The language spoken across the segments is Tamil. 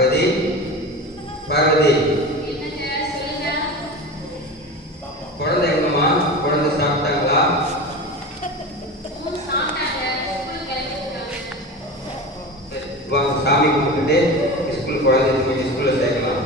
பார்வதி, பார்வதி, குழந்தை எங்கம்மா? குழந்தை சாப்பிட்டாங்களா? வாங்க சாமி கும்பிட்டுட்டு ஸ்கூல் குழந்தை கொஞ்சம் ஸ்கூலில் சேர்க்கலாம்.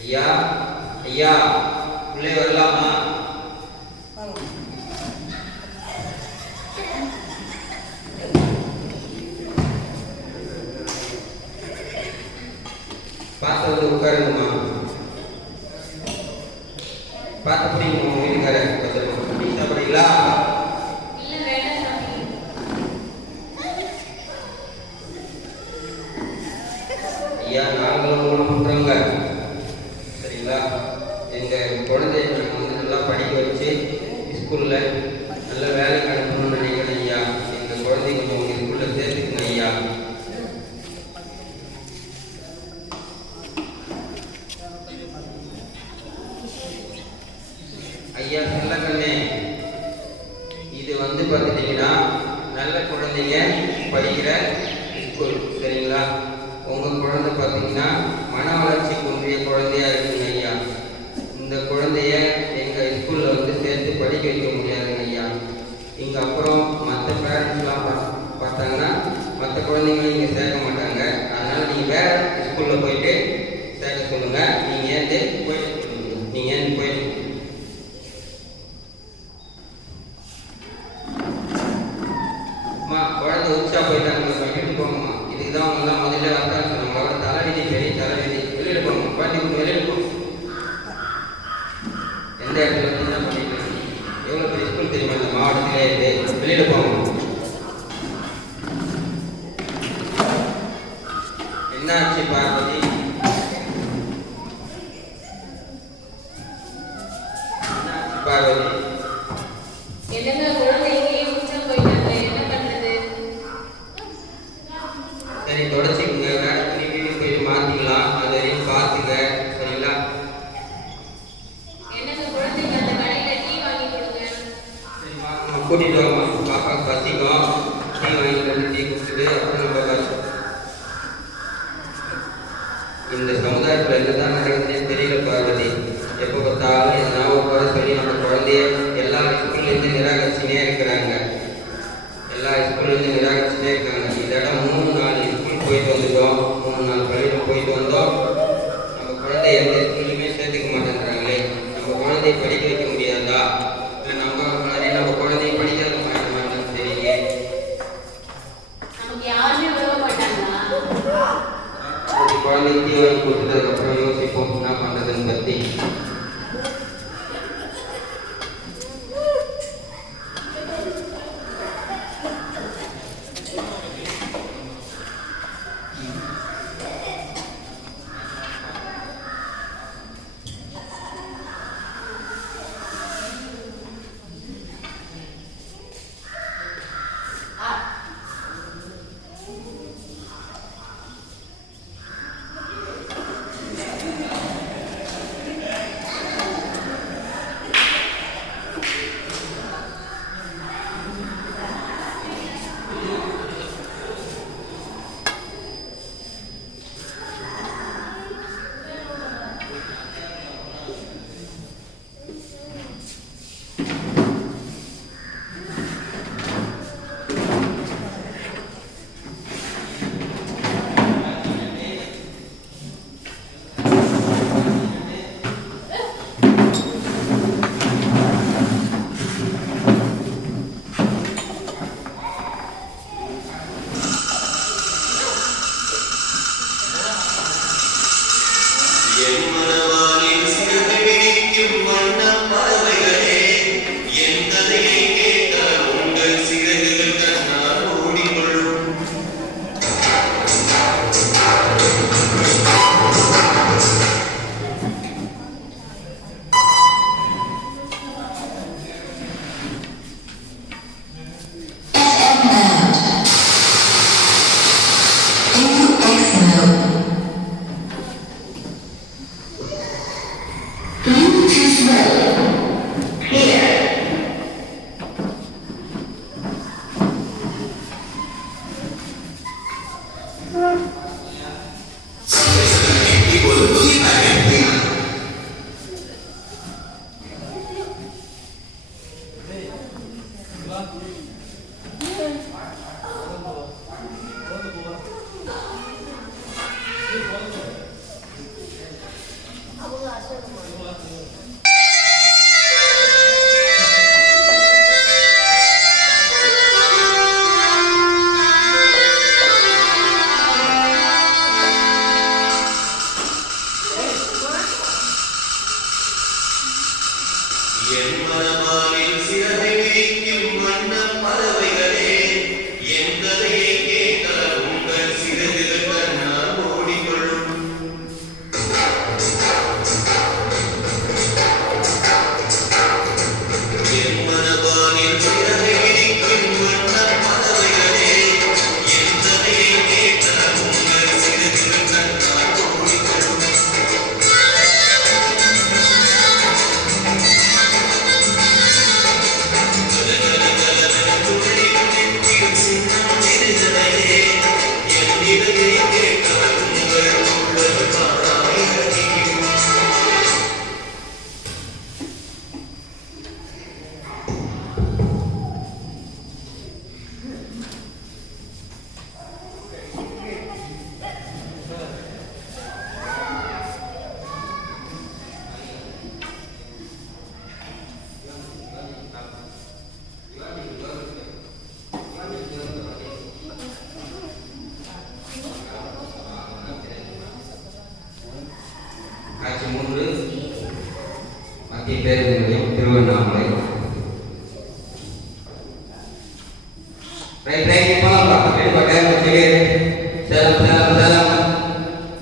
ஐயா, ஐயா, உள்ளே வரலாமா? பார்த்து வந்து உட்காருங்கம்மா. பார்த்து பிடிங்கம்மா. உங்க வீட்டுக்காரர் பத்திரமா சாப்பிடுறீங்களா? ஐயா, நாங்களும் ஒன்று பண்ணுறோங்க. சரிங்களா? எங்கள் குழந்தைய நாங்கள் வந்து நல்லா படிக்க வச்சு ஸ்கூலில் நல்ல வேலைக்கு அனுப்பணும்னு நினைக்கிறேன் ஐயா. எங்கள் குழந்தை கொஞ்சம் உங்கள் ஸ்கூலில் சேர்த்துக்குங்க ஐயா. ஐயா செல்லக்கண்ணே, இது வந்து பார்த்துட்டிங்கன்னா நல்ல குழந்தைங்க படிக்கிற ஸ்கூல். சரிங்களா? உங்கள் குழந்தை பார்த்தீங்கன்னா மன வளர்ச்சி குன்றிய குழந்தையா இருக்குங்க ஐயா. இந்த குழந்தைய எங்கள் ஸ்கூலில் வந்து சேர்த்து படிக்க வைக்க முடியாதுங்க ஐயா. இங்கே அப்புறம் மற்ற பேரண்ட்ஸ்லாம் பார்த்தாங்கன்னா மற்ற குழந்தைங்களும் இங்கே சேர்க்க மாட்டாங்க. அதனால் நீங்கள் வேறு ஸ்கூலில் போயிட்டு சேர்க்க சொல்லுங்கள். நீங்கள் ஏந்து போயிட்டு சொல்லுங்கள். நீங்கள் ஏந்து போயிட்டு குழந்தை உச்சா போயிட்டாங்க. வீட்டுக்கு போங்கம்மா. இதுக்கு தான் அவங்களாம் முதல்ல வரட்டான்னு சொன்னாங்க. அவரோட தலைவிதி, பெரிய தலைவிதி. வெளியில் போகணும். குழந்தை வெளியில் போகணும். எந்த இடத்துல வந்து என்ன பண்ணிட்டு எவ்வளோ பெரிய ஸ்கூல் தெரியுமா இந்த மாவட்டத்திலே இருந்து? வெளியில் போகணும். என்ன ஆச்சு பார்வதி? என்ன ஆச்சு பார்வதி? சரி, தொடச்சிக்கோங்க. வேற துணி வீட்டுக்கு போயிட்டு மாற்றிக்கலாம். அதையும் பார்த்துங்க. சரிங்களா? சரிம்மா, நம்ம கூட்டிகிட்டு வரோம். பாப்பாவுக்கு பசிக்கும். டீ வாங்கிட்டு வந்து டீ குடிச்சிட்டு அப்புறம் நம்ம இந்த சமுதாயத்தில் என்னதான் நடக்குதுன்னே தெரியல பார்வதி. எப்போ பார்த்தாலும் எதனா குறை சொல்லி நம்ம குழந்தைய எல்லா ஸ்கூல்லேருந்து நிராகரிச்சுனே இருக்கிறாங்க. எல்லா ஸ்கூல்லேருந்து நிராகரிச்சுட்டே இருக்காங்க. இதோட 3-4 ஸ்கூல் போயிட்டு வந்துட்டோம். 3-4 பள்ளியில் போயிட்டு வந்தோம். நம்ம குழந்தைய எந்த ஸ்கூல்லையுமே சேர்த்துக்க மாட்டேங்கிறாங்களே. நம்ம குழந்தைய படிக்க வைக்க முடியாதா? இல்லை நம்ம குழந்தைய படிக்காத மாட்டேன்னு தெரியல. குழந்தைக்கு தீ வாங்கி கொடுத்ததுக்கப்புறம் யோசிப்போம் என்ன பண்ணுறதுன்னு பற்றி. பேருந்து திருவண்ணாமலை. ரைட் ரைட் போலாம். ரெடி டைம் வச்சுட்டு Salem Salem Salem.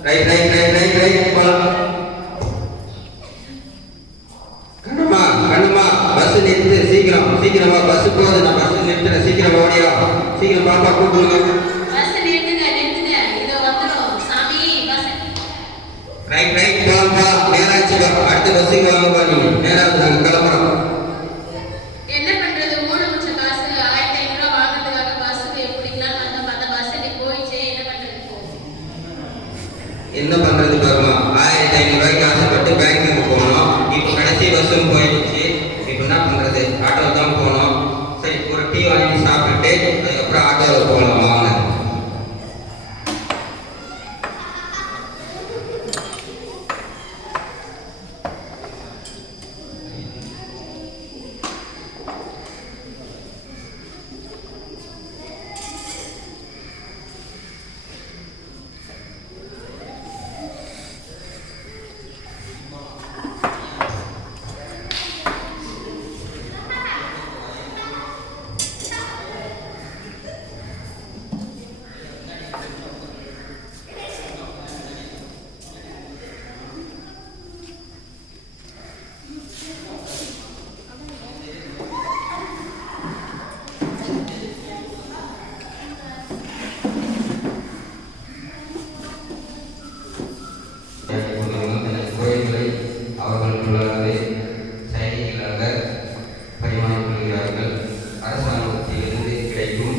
Right right right right right போலாம். கண்ணம்மா கண்ணம்மா பஸ் நிறுத்து, சீக்கிரம் சீக்கிரமா பஸ் போகுது. நான் பஸ் நிறுத்துறேன், சீக்கிரம் ஓடியா, சீக்கிரம் பாப்பா கூப்பிடுங்க. ரைட் ரைட் போலாம்ப்பா, நேராச்சுப்பா. அடுத்த பஸ்ஸுக்கு வாங்கப்பா, நீங்க நேராக நாங்கள் கிளம்புறோம். என்ன பண்றது? 3 லட்சம் காசு 1500 ரூபாய் வாங்குறதுக்காக பஸ்ஸுக்கு எப்படிலாம் வந்து அந்த பஸ்ஸுக்கு போயிடுச்சு. என்ன பண்றது பாருமா, 1500 ரூபாய்க்கு ஆசைப்பட்டு பேங்க்குக்கு போனோம். இப்போ கடைசி பஸ்ஸும் போயிடுச்சு. இப்போ என்ன பண்றது? ஆட்டோ தான் போனோம். சரி, ஒரு டீ வாங்கி சாப்பிட்டுட்டு அதுக்கப்புறம் ஆட்டோவில் போகலாம் வாங்க. அவர்களுக்குள்ளாகவே செயலிகளாக பரிமாறிக்கொள்கிறார்கள். அரசாங்கத்திலிருந்து கிடைக்கும்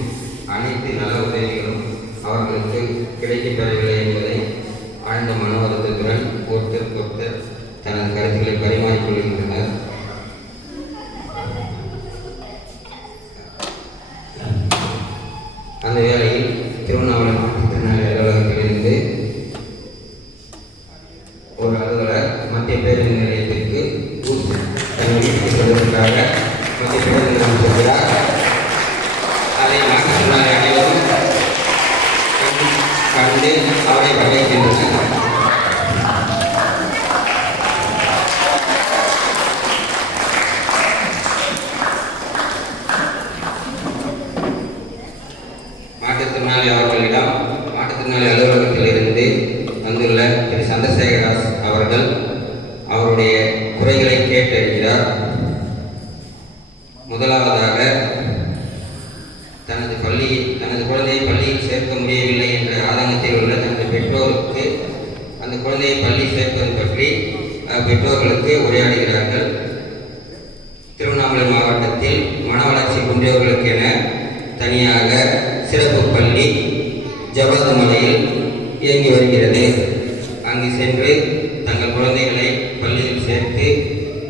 அனைத்து நல உதவிகளும் அவர்களுக்கு கிடைக்கப்பெறவில்லை என்பதை ஆழ்ந்த மன வருத்தத்துடன் ஒருத்தர் தனது கருத்துக்களை பரிமாறிக்கொள்கின்றனர். அந்த வேளையில் திருவண்ணாமலை மாவட்ட அலுவலகத்திலிருந்து ஒரு அலுவலர் மத்திய பேருந்து நிலையத்திற்கு தன் வீட்டுக்கு செல்வதற்காக மத்திய பேருந்து நிலையம் செல்கிறார். அதை மாற்றுத்திறனாளி அனைவரும் கண்டு அவரை வரவேற்கின்றனர். மாற்றுத்திறனாளி அவர்களிடம் மாற்றுத்திறனாளி அலுவலகத்தில் இருந்து வந்துள்ள திரு சந்திரசேகரதாஸ் அவர்கள் அவருடைய குறைகளை கேட்டறிகிறார். முதலாவதாக தனது குழந்தையை பள்ளியில் சேர்க்க முடியவில்லை என்ற ஆதங்கத்தில் உள்ள தனது பெற்றோருக்கு அந்த குழந்தையை பள்ளி சேர்ப்பது பற்றி பெற்றோர்களுக்கு உரையாடுகிறார்கள். திருவண்ணாமலை மாவட்டத்தில் மன வளர்ச்சி குன்றியவர்களுக்கென தனியாக சிறப்பு பள்ளி ஜவஹர்மலையில் இயங்கி வருகிறது. அங்கு சென்று தங்கள் குழந்தைகளை பள்ளியில் சேர்த்து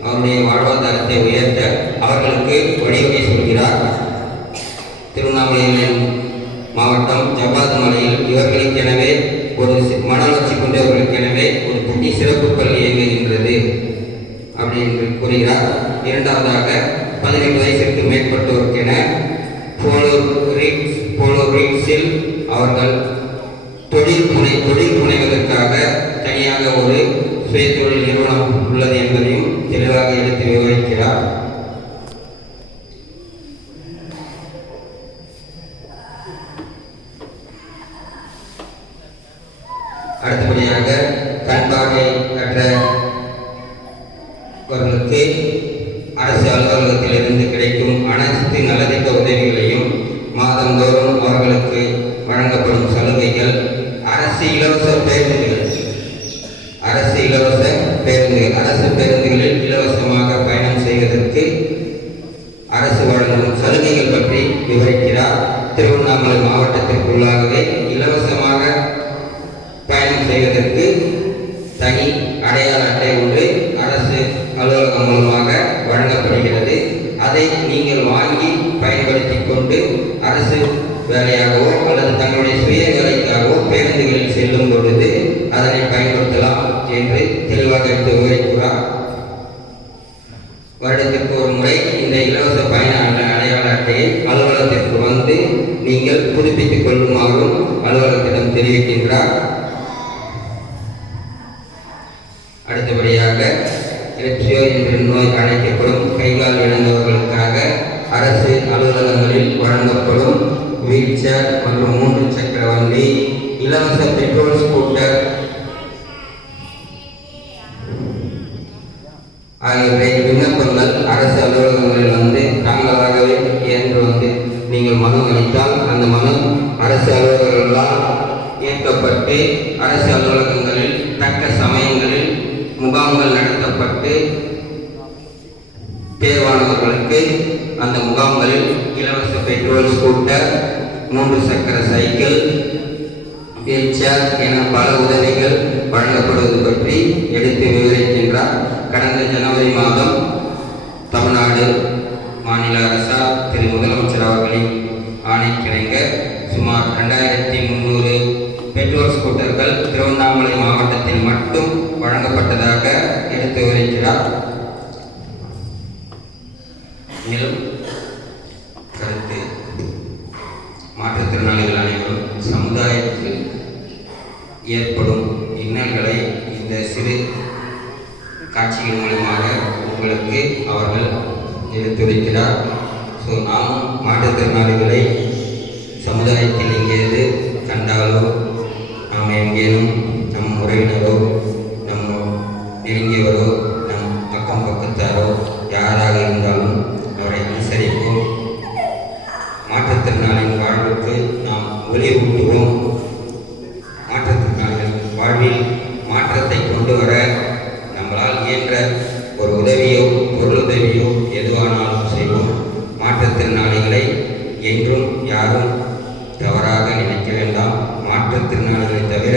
அவருடைய வாழ்வாதாரத்தை உயர்த்த அவர்களுக்கு வழிவகை சொல்கிறார். திருவண்ணாமலை மாவட்டம் ஜவ்வாது மலையில் இவர்களுக்கெனவே ஒரு மனவளர்ச்சி கொண்டவர்களுக்கெனவே ஒரு குட்டி சிறப்பு பள்ளி இயங்குகின்றது அப்படி என்று கூறுகிறார். இரண்டாவதாக 18 வயதிற்கு மேற்பட்டோருக்கென போலோரிக்ஸில் அவர்கள் தொழில் புனைவதற்காக தனியாக ஒரு சுயதொழில் நிறுவனம் உள்ளது என்பதையும் தெளிவாக எடுத்து விவரிக்கிறார். அடுத்தபடியாக கண்பார்வை அற்றவர்களுக்கு அரசு அலுவலகத்திலிருந்து கிடைக்கும் அனைத்து நலத்திட்ட உதவிகளையும் மாதந்தோறும் அவர்களுக்கு வழங்கப்படும் சலுகைகள், அரசு பேருந்துகளில் இலவசமாக பயணம் செய்வதற்கு அரசு வழங்கும் சலுகைகள் பற்றி விவரிக்கிறார். திருவண்ணாமலை மாவட்டத்திற்குள்ளாகவே இலவசமாக பயணம் செய்வதற்கு தனி அடையாள அட்டை ஒன்று அரசு அலுவலகம் மூலமாக வழங்கப்படுகிறது. அதை நீங்கள் வாங்கி பயன்படுத்தி கொண்டு அரசு வேலையாகவோ அல்லது தங்களுடைய சுய வேலைக்காகவோ பேருந்துகளில் செல்லும் பொழுது அதனை பயன்படுத்தலாம் என்று தெளிவாக எடுத்து விவரிக்கிறார். வருடத்திற்கு ஒரு முறை இந்த இலவச பயண அடையாள அட்டையை அலுவலகத்திற்கு வந்து நீங்கள் புதுப்பித்துக் கொள்ளுமாறும் அலுவலகத்திடம் தெரிவிக்கின்றார். அடுத்தபடியாக எப்சியோ என்ற நோய் அழைக்கப்படும் கைகால் இழந்தவர்களுக்காக அரசு அலுவலகங்களில் வழங்கப்படும் வீல் சேர் மற்றும் 3 சக்கர வண்டி, இலவச பெட்ரோல் ஸ்கூட்டர் ஆகியவை விண்ணப்பங்கள் அரசு அலுவலகங்களில் வந்து தாங்களாகவே என்று வந்து நீங்கள் மனு அளித்தால் அந்த மனு அரசு அலுவலகங்களால் ஏற்கப்பட்டு அரசு அலுவலகங்களில் தக்க சமயங்களில் முகாம்கள் நடத்தப்பட்டு தேர்வானவர்களுக்கு அந்த முகாம்களில் இலவச பெட்ரோல் ஸ்கூட்டர், 3 சக்கர சைக்கிள், வீல் சேர் என பல உதவிகள் வழங்கப்படுவது பற்றி எடுத்து விவரிக்கின்றார். கடந்த ஜனவரி மாதம் தமிழ்நாடு மாநில அரசால் திரு முதலமைச்சர் அவர்களின் ஆணைக்கிணங்க சுமார் 2300 பெட்ரோல் ஸ்கூட்டர்கள் திருவண்ணாமலை மாவட்டத்தில் மட்டும் வழங்கப்பட்டதாக எடுத்து விவரிக்கிறார். மேலும் கருத்து, மாற்றுத்திறனாளிகள் அனைவரும் சமுதாயத்தில் ஏற்படும் இன்னல்களை இந்த சிறு காட்சிகள் மூலமாக உங்களுக்கு அவர்கள் எடுத்துரைக்கிறார். ஸோ நாம் மாற்றுத்திறனாளிகளை சமுதாயத்தில் எங்கேயாவது கண்டாலோ, நாம் எங்கேனும் நம் உறவினரோ, நம் நெருங்கியவரோ, நம் அக்கம் பக்கத்தாரோ யாராக இருந்தாலும் அவரை அனுசரிப்போம். மாற்றுத்திறனாளியின் வாழ்வுக்கு நாம் ஒளிவூட்டுவோம். மாற்றுத்திறனாளிகளின் வாழ்வில் மாற்றத்தை கொண்டு வர நம்மளால் இயன்ற ஒரு உதவியோ பொருளுதவியோ எதுவானாலும் செய்வோம். மாற்றுத்திறனாளிகளை என்றும் யாரும் தவறாக நினைக்க வேண்டாம். மாற்றுத்திறனாளிகளை தவிர